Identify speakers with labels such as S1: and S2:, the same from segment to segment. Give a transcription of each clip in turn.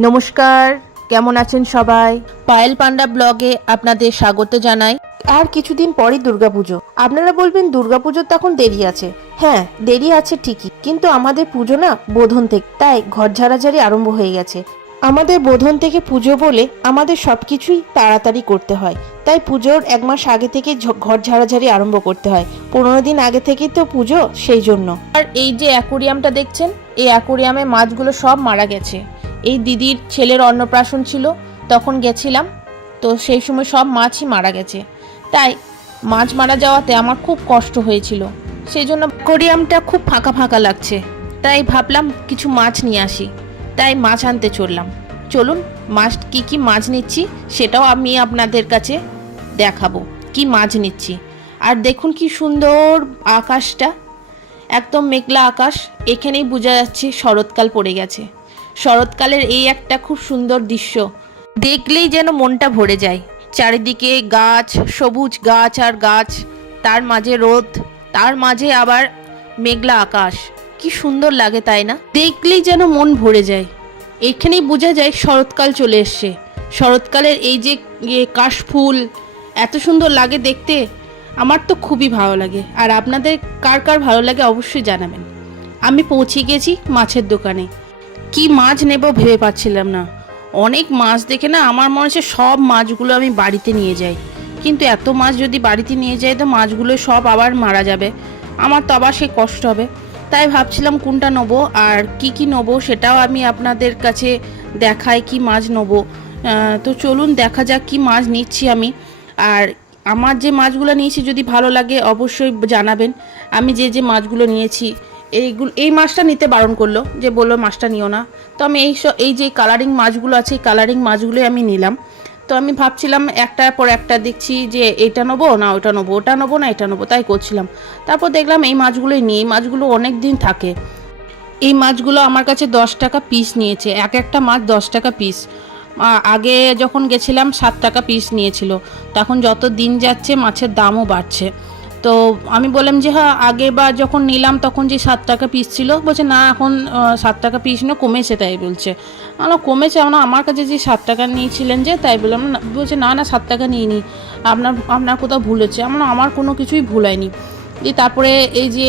S1: নমস্কার কেমন আছেন সবাই?
S2: পায়েল পান্ডা ব্লগে আপনাদের স্বাগত জানাই।
S1: আর কিছুদিন পরই দুর্গাপুজো। আপনারা বলবেন দুর্গাপুজোর তখন দেরি আছে। হ্যাঁ দেরি আছে ঠিকই কিন্তু আমাদের পুজো না বোধন থেকে তাই ঘর ঝাড়াঝাড়ি আরম্ভ হয়ে গেছে। আমাদের বোধন থেকে পুজো বলে আমাদের সব কিছুই তাড়াতাড়ি করতে হয়। তাই পুজোর এক মাস আগে থেকে ঝ- ঘর ঝাড়াঝাড়ি আরম্ভ করতে হয়। পনেরো দিন আগে থেকেই তো পুজো সেই জন্য।
S2: আর এই যে অ্যাকোরিয়ামটা দেখছেন এই অ্যাকোরিয়ামে মাছগুলো সব মারা গেছে। এই দিদির ছেলের অন্নপ্রাশন ছিল, তখন গেছিলাম, তো সেই সময় সব মাছই মারা গেছে। তাই মাছ মারা যাওয়াতে আমার খুব কষ্ট হয়েছিল। সেই জন্য অ্যাকোরিয়ামটা খুব ফাঁকা ফাঁকা লাগছে। তাই ভাবলাম কিছু মাছ নিয়ে আসি। তাই মাছ আনতে চললাম। চলুন, মাছ কি কি মাছ নিচ্ছি সেটাও আমি আপনাদের কাছে দেখাবো। কি মাছ নিচ্ছি? আর দেখুন কি সুন্দর আকাশটা। একদম মেঘলা আকাশ। এখানেই বোঝা যাচ্ছে শরৎকাল পড়ে গেছে। শরৎকালের এই একটা খুব সুন্দর দৃশ্য। দেখলেই যেন মনটা ভরে যায়। চারিদিকে গাছ, সবুজ গাছ আর গাছ, তার মাঝে রোদ, তার মাঝে আবার মেঘলা আকাশ। কি সুন্দর লাগে তাই না? দেখলেই যেন মন ভরে যায়। এখানেই বোঝা যায় শরৎকাল চলে এসছে। শরৎকালের এই যে কাশফুল এত সুন্দর লাগে দেখতে, আমার তো খুবই ভালো লাগে। আর আপনাদের কার কার ভালো লাগে অবশ্যই জানাবেন। আমি পৌঁছে গেছি মাছের দোকানে। কি মাছ নেব ভেবে পাচ্ছিলাম না। অনেক মাছ দেখে না আমার মনে হচ্ছে সব মাছগুলো আমি বাড়িতে নিয়ে যাই। কিন্তু এত মাছ যদি বাড়িতে নিয়ে যাই তো মাছগুলো সব আবার মারা যাবে। আমার তো আবার সে কষ্ট হবে। তাই ভাবছিলাম কোনটা নেব আর কি কি নেব সেটাও আমি আপনাদের কাছে দেখাই কি মাছ নেব। তো চলুন দেখা যাক কি মাছ নিচ্ছি আমি। আর আমার যে মাছগুলো নিয়েছি যদি ভালো লাগে অবশ্যই জানাবেন। আমি যে যে মাছগুলো নিয়েছি এইগুলো এই মাছটা নিতে বারণ করল, যে বলল, মাছটা নিও না। তো আমি এই এই যে কালারিং মাছগুলো আছে, এই কালারিং মাছগুলোই আমি নিলাম। তো আমি ভাবছিলাম একটার পর একটা দেখছি যে এটা নেব না, ওটা নেব ওটা নেব না, এটা নেব, তাই করছিলাম। তারপর দেখলাম এই মাছগুলোই নিই, এই মাছগুলো অনেক দিন থাকে। এই মাছগুলো আমার কাছে দশ টাকা পিস নিয়েছে, এক একটা মাছ দশ টাকা পিস আগে যখন গেছিলাম, সাত টাকা পিস নিয়েছিল। তখন যত দিন যাচ্ছে, মাছের দামও বাড়ছে। তো আমি বললাম যে হ্যাঁ আগেরবার যখন নিলাম তখন যে সাত টাকা পিস ছিল, বলছে, না, এখন সাত টাকা পিস না, কমেছে, তাই বলছে। আমরা কমেছে? আমরা আমার কাছে যে সাত টাকা নিয়েছিলেন যে, তাই বললাম বলছে, না না, সাত টাকা নিয়ে নি আপনার আপনার কোথাও ভুল হচ্ছে। আমরা আমার কোনো কিছুই ভুল হয়নি। দিয়ে তারপরে এই যে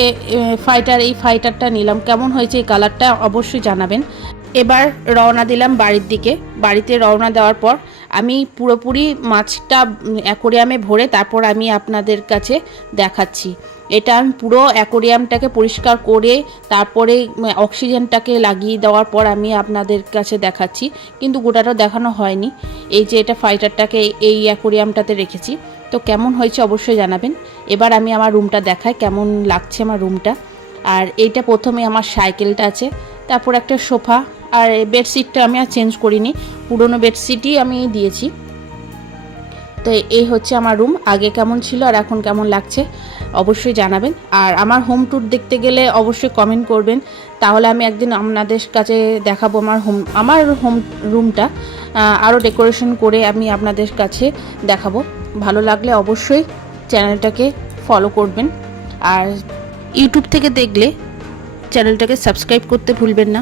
S2: ফাইটার এই ফাইটারটা নিলাম, কেমন হয়েছে এই কালারটা অবশ্যই জানাবেন। এবার রওনা দিলাম বাড়ির দিকে। বাড়িতে রওনা দেওয়ার পর আমি পুরোপুরি মাছটা অ্যাকোরিয়ামে ভরে তারপর আমি আপনাদের কাছে দেখাচ্ছি। এটা আমি পুরো অ্যাকোরিয়ামটাকে পরিষ্কার করে তারপরে অক্সিজেনটাকে লাগিয়ে দেওয়ার পর আমি আপনাদের কাছে দেখাচ্ছি। কিন্তু গোটাটা দেখানো হয়নি। এই যে এটা ফাইটারটাকে এই অ্যাকোরিয়ামটাতে রেখেছি। তো কেমন হয়েছে অবশ্যই জানাবেন। এবার আমি আমার রুমটা দেখাই কেমন লাগছে আমার রুমটা। আর এইটা প্রথমে আমার সাইকেলটা আছে। তারপর একটা সোফা আর বেডশিটটা আমি আর চেঞ্জ করিনি। পুরনো বেডশিটই আমি দিয়েছি। তো এই হচ্ছে আমার রুম। আগে কেমন ছিল আর এখন কেমন লাগছে অবশ্যই জানাবেন। আর আমার হোম ট্যুর দেখতে গেলে অবশ্যই কমেন্ট করবেন। তাহলে আমি একদিন আপনাদের কাছে দেখাবো আমার হোম আমার হোম রুমটা। আরও ডেকোরেশন করে আমি আপনাদের কাছে দেখাবো। ভালো লাগলে অবশ্যই চ্যানেলটাকে ফলো করবেন। আর ইউটিউব থেকে দেখলে চ্যানেলটাকে সাবস্ক্রাইব করতে ভুলবেন না।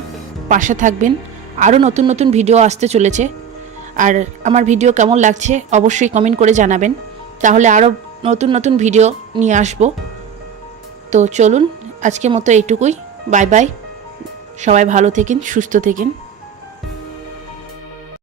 S2: পাশে থাকবেন। আরও নতুন নতুন ভিডিও আসতে চলেছে। আর আমার ভিডিও কেমন লাগছে অবশ্যই কমেন্ট করে জানাবেন। তাহলে আরও নতুন নতুন ভিডিও নিয়ে আসব। তো চলুন, আজকের মতো এইটুকুই। Bye bye. সবাই ভালো থেকেন, সুস্থ থেকেন।